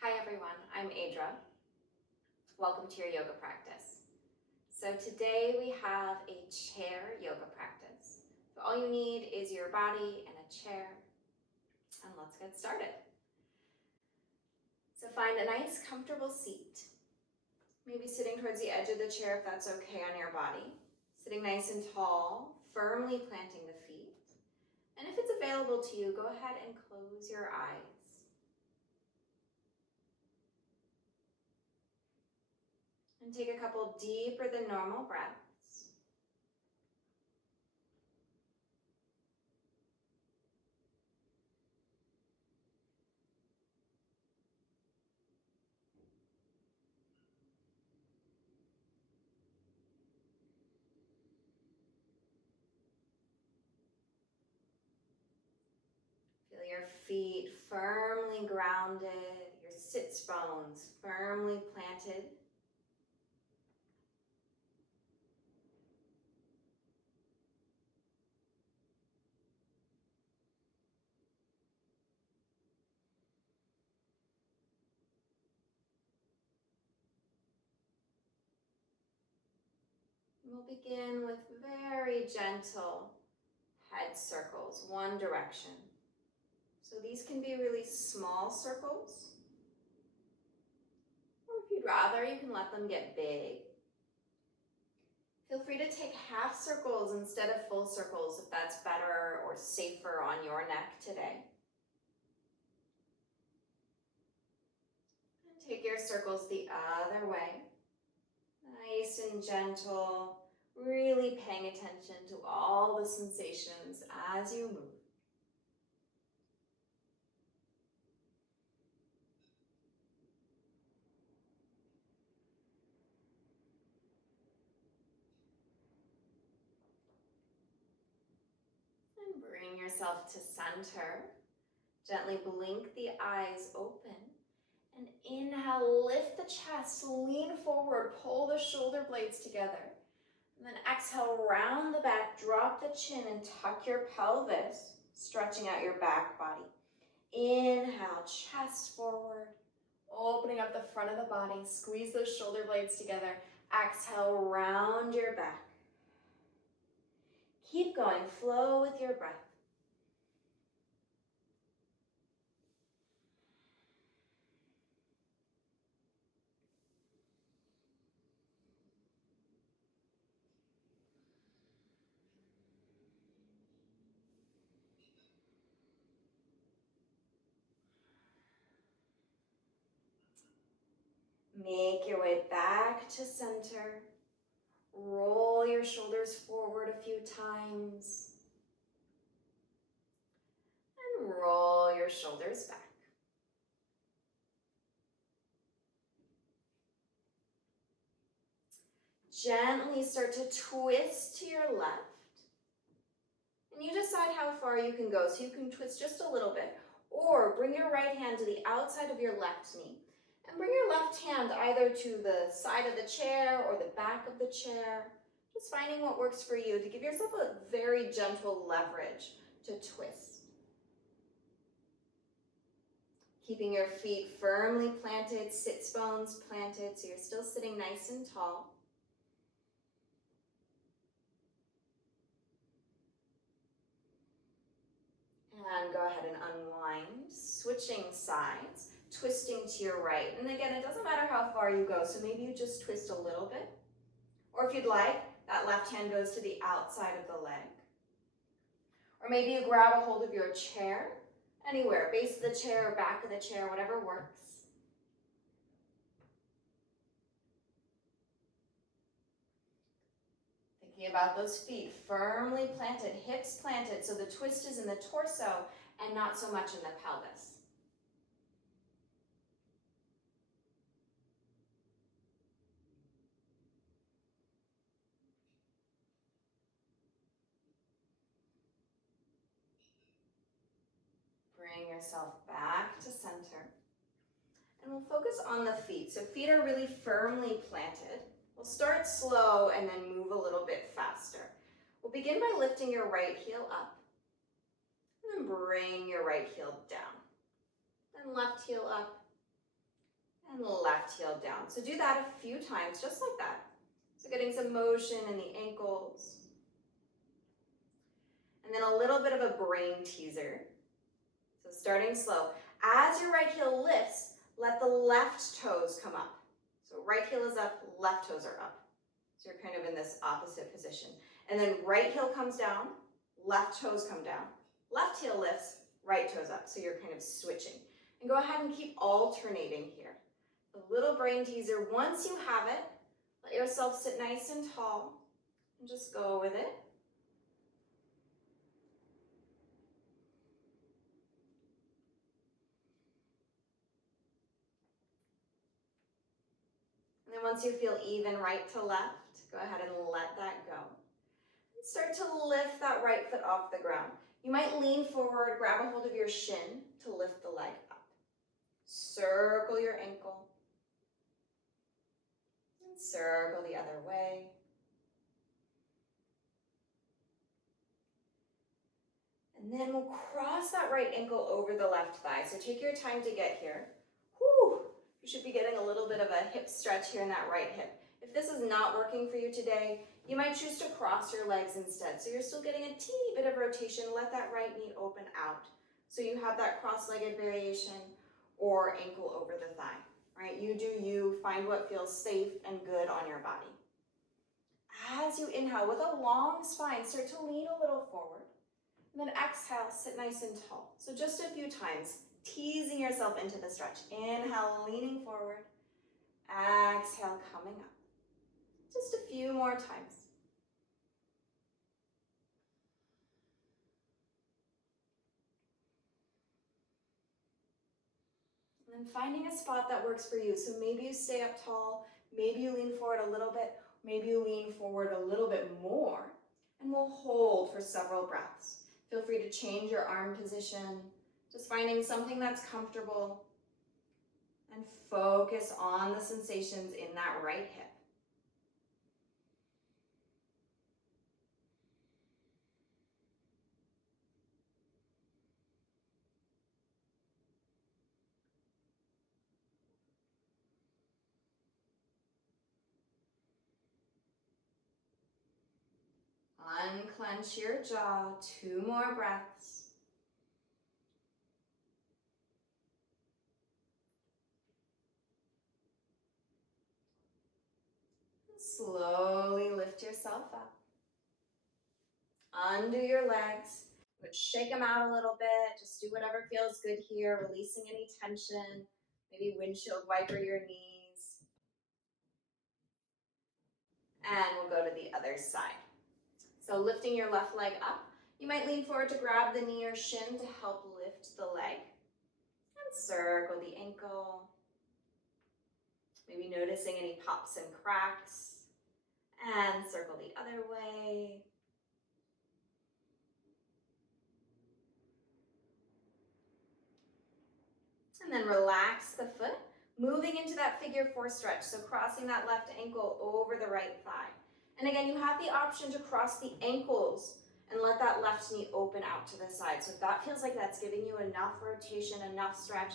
Hi everyone, I'm Adra. Welcome to your yoga practice. So today we have a chair yoga practice. So all you need is your body and a chair, and let's get started. So find a nice comfortable seat. Maybe sitting towards the edge of the chair if that's okay on your body. Sitting nice and tall, firmly planting the feet. And if it's available to you, go ahead and close your eyes. And take a couple deeper than normal breaths. Feel your feet firmly grounded, your sits bones firmly planted. We'll begin with very gentle head circles, one direction. So these can be really small circles, or if you'd rather, you can let them get big. Feel free to take half circles instead of full circles if that's better or safer on your neck today. And take your circles the other way. Nice and gentle, really paying attention to all the sensations as you move. And bring yourself to center. Gently blink the eyes open. And inhale, lift the chest, lean forward, pull the shoulder blades together. And then exhale, round the back, drop the chin and tuck your pelvis, stretching out your back body. Inhale, chest forward, opening up the front of the body, squeeze those shoulder blades together. Exhale, round your back. Keep going, flow with your breath. Make your way back to center. Roll your shoulders forward a few times. And roll your shoulders back. Gently start to twist to your left. And you decide how far you can go. So you can twist just a little bit. Or bring your right hand to the outside of your left knee. And bring your left hand either to the side of the chair or the back of the chair. Just finding what works for you to give yourself a very gentle leverage to twist. Keeping your feet firmly planted, sits bones planted, so you're still sitting nice and tall. And go ahead and unwind, switching sides, twisting to your right. And again, it doesn't matter how far you go, so maybe you just twist a little bit. Or if you'd like, that left hand goes to the outside of the leg. Or maybe you grab a hold of your chair, anywhere, base of the chair, back of the chair, whatever works. Thinking about those feet firmly planted, hips planted, so the twist is in the torso and not so much in the pelvis. Bring yourself back to center. And we'll focus on the feet. So feet are really firmly planted. We'll start slow and then move a little bit faster. We'll begin by lifting your right heel up. And then bring your right heel down. Then left heel up. and left heel down. So do that a few times, just like that. So getting some motion in the ankles. And then a little bit of a brain teaser. So starting slow. As your right heel lifts, let the left toes come up. So right heel is up, left toes are up. So you're kind of in this opposite position. And then right heel comes down, left toes come down. Left heel lifts, right toes up. So you're kind of switching. And go ahead and keep alternating here. A little brain teaser. Once you have it, let yourself sit nice and tall and just go with it. And then once you feel even right to left, go ahead and let that go. And start to lift that right foot off the ground. You might lean forward, grab a hold of your shin to lift the leg up. Circle your ankle. And circle the other way. And then we'll cross that right ankle over the left thigh. So take your time to get here. Whew. You should be getting a little bit of a hip stretch here in that right hip. If this is not working for you today, you might choose to cross your legs instead. So you're still getting a teeny bit of rotation. Let that right knee open out. So you have that cross-legged variation or ankle over the thigh, right? You do you, find what feels safe and good on your body. As you inhale with a long spine, start to lean a little forward. And then exhale, sit nice and tall. So just a few times, teasing yourself into the stretch. Inhale, leaning forward. Exhale, coming up. Just a few more times. And then finding a spot that works for you. So maybe you stay up tall, maybe you lean forward a little bit, maybe you lean forward a little bit more, and we'll hold for several breaths. Feel free to change your arm position, just finding something that's comfortable, and focus on the sensations in that right hip. Unclench your jaw, 2 more breaths. Slowly lift yourself up. Undo your legs. Shake them out a little bit. Just do whatever feels good here, releasing any tension. Maybe windshield wiper your knees. And we'll go to the other side. So lifting your left leg up. You might lean forward to grab the knee or shin to help lift the leg. And circle the ankle. Maybe noticing any pops and cracks. And circle the other way. And then relax the foot, moving into that figure 4 stretch. So crossing that left ankle over the right thigh. And again, you have the option to cross the ankles and let that left knee open out to the side. So if that feels like that's giving you enough rotation, enough stretch,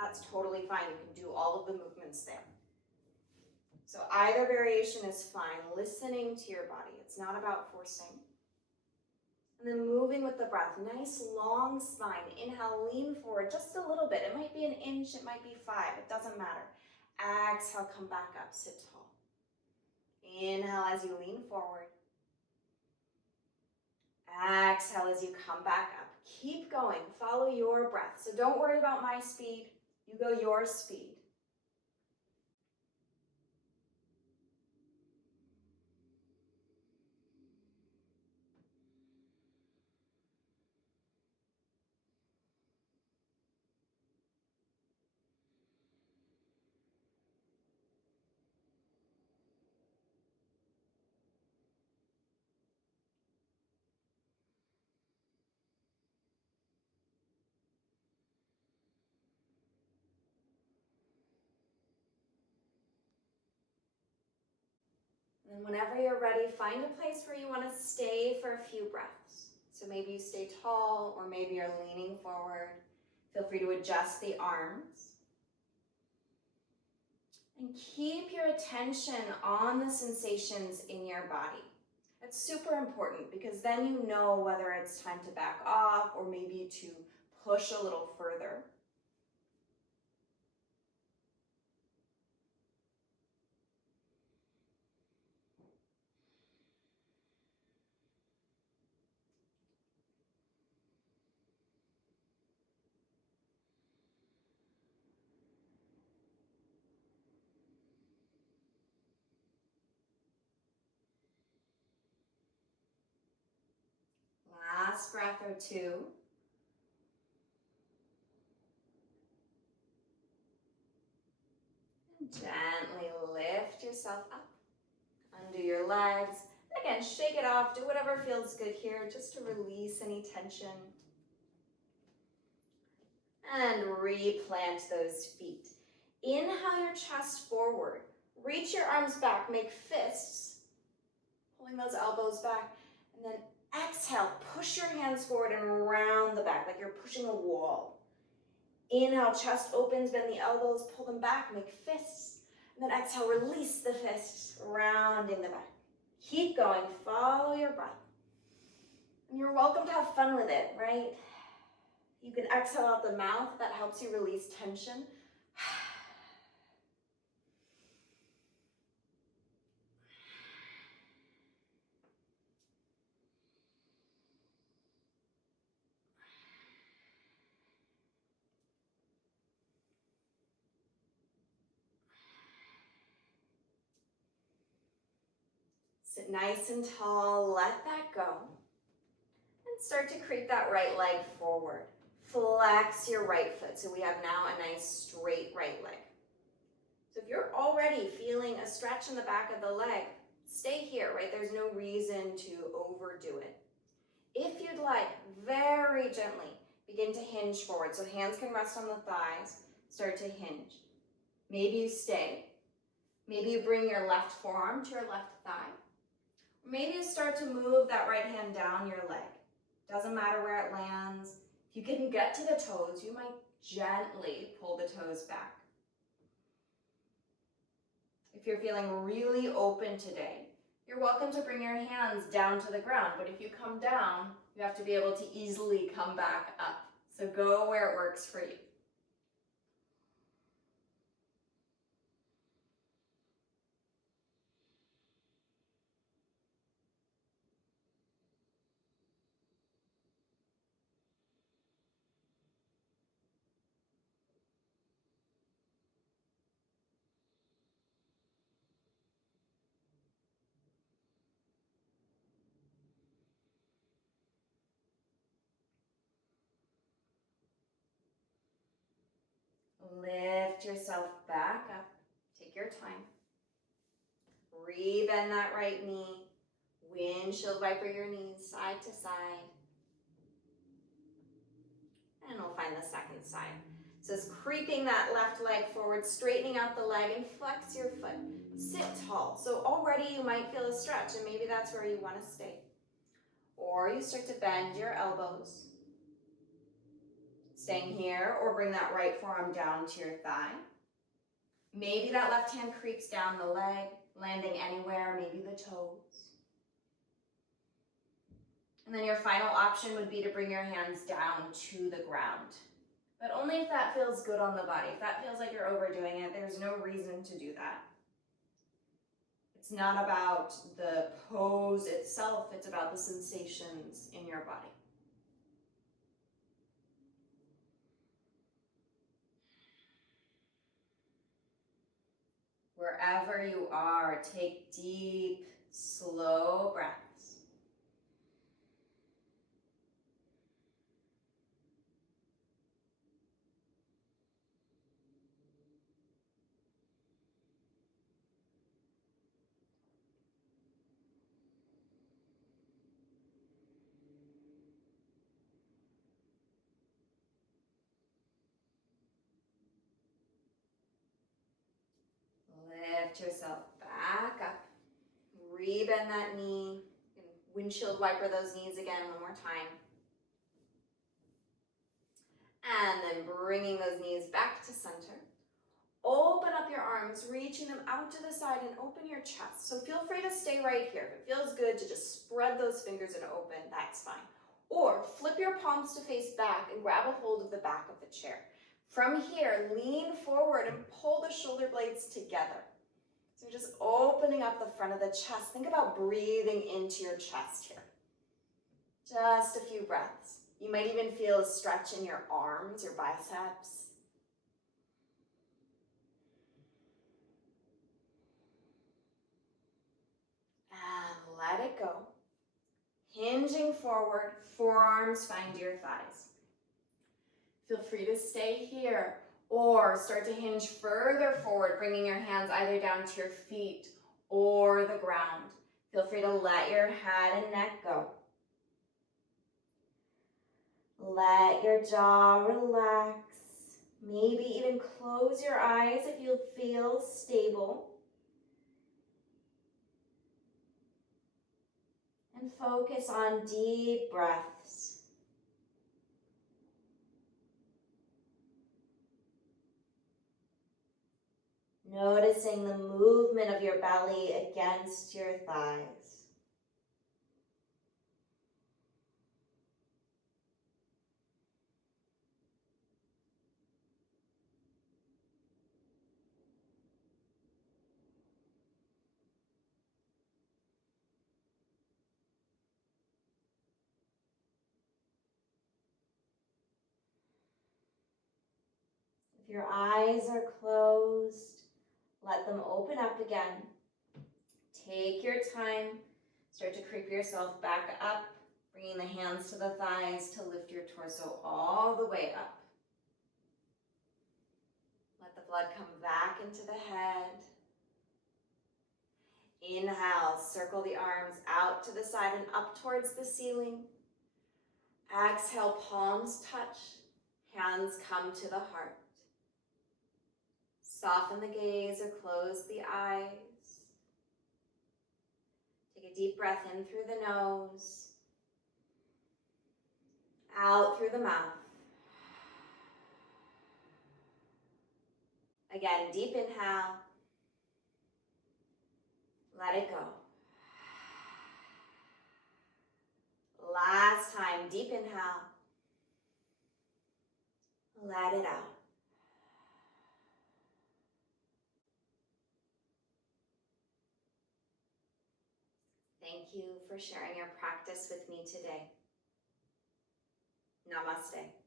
that's totally fine. You can do all of the movements there. So either variation is fine, listening to your body. It's not about forcing. And then moving with the breath, nice long spine. Inhale, lean forward just a little bit. It might be an inch, it might be 5, it doesn't matter. Exhale, come back up, sit tall. Inhale as you lean forward. Exhale as you come back up. Keep going, follow your breath. So don't worry about my speed, you go your speed. And whenever you're ready, find a place where you want to stay for a few breaths. So maybe you stay tall, or maybe you're leaning forward. Feel free to adjust the arms. And keep your attention on the sensations in your body. That's super important because then you know whether it's time to back off or maybe to push a little further. Last breath or two. And gently lift yourself up. Undo your legs. Again, shake it off. Do whatever feels good here just to release any tension. And replant those feet. Inhale your chest forward. Reach your arms back. Make fists. Pulling those elbows back. And then exhale. Push your hands forward and round the back like you're pushing a wall. Inhale, chest opens, bend the elbows, pull them back, make fists. And then exhale, release the fists, rounding the back. Keep going, follow your breath. And you're welcome to have fun with it, right? You can exhale out the mouth, that helps you release tension. Sit nice and tall, let that go. And start to creep that right leg forward. Flex your right foot, so we have now a nice straight right leg. So if you're already feeling a stretch in the back of the leg, stay here, right? There's no reason to overdo it. If you'd like, very gently, begin to hinge forward. So hands can rest on the thighs, start to hinge. Maybe you stay. Maybe you bring your left forearm to your left thigh. Maybe you start to move that right hand down your leg. Doesn't matter where it lands. If you can get to the toes, you might gently pull the toes back. If you're feeling really open today, you're welcome to bring your hands down to the ground, but if you come down, you have to be able to easily come back up. So go where it works for you. Lift yourself back up. Take your time. Rebend that right knee. Windshield wiper your knees side to side. And we'll find the second side. So it's creeping that left leg forward, straightening out the leg, and flex your foot. Sit tall. So already you might feel a stretch, and maybe that's where you want to stay. Or you start to bend your elbows. Staying here, or bring that right forearm down to your thigh. Maybe that left hand creeps down the leg, landing anywhere, maybe the toes. And then your final option would be to bring your hands down to the ground. But only if that feels good on the body. If that feels like you're overdoing it, there's no reason to do that. It's not about the pose itself, it's about the sensations in your body. Wherever you are, take deep, slow breaths. Lift yourself back up. Rebend that knee. Windshield wiper those knees again one more time. And then bringing those knees back to center. Open up your arms, reaching them out to the side and open your chest. So feel free to stay right here. If it feels good to just spread those fingers and open, that's fine. Or flip your palms to face back and grab a hold of the back of the chair. From here, lean forward and pull the shoulder blades together. So you're just opening up the front of the chest. Think about breathing into your chest here. Just a few breaths. You might even feel a stretch in your arms, your biceps. And let it go. Hinging forward, forearms find your thighs. Feel free to stay here or start to hinge further forward, bringing your hands either down to your feet or the ground. Feel free to let your head and neck go. Let your jaw relax. Maybe even close your eyes if you feel stable. And focus on deep breaths. Noticing the movement of your belly against your thighs. If your eyes are closed, let them open up again. Take your time. Start to creep yourself back up, bringing the hands to the thighs to lift your torso all the way up. Let the blood come back into the head. Inhale, circle the arms out to the side and up towards the ceiling. Exhale, palms touch, hands come to the heart. Soften the gaze or close the eyes. Take a deep breath in through the nose, out through the mouth. Again, deep inhale. Let it go. Last time, deep inhale. Let it out. Thank you for sharing your practice with me today. Namaste.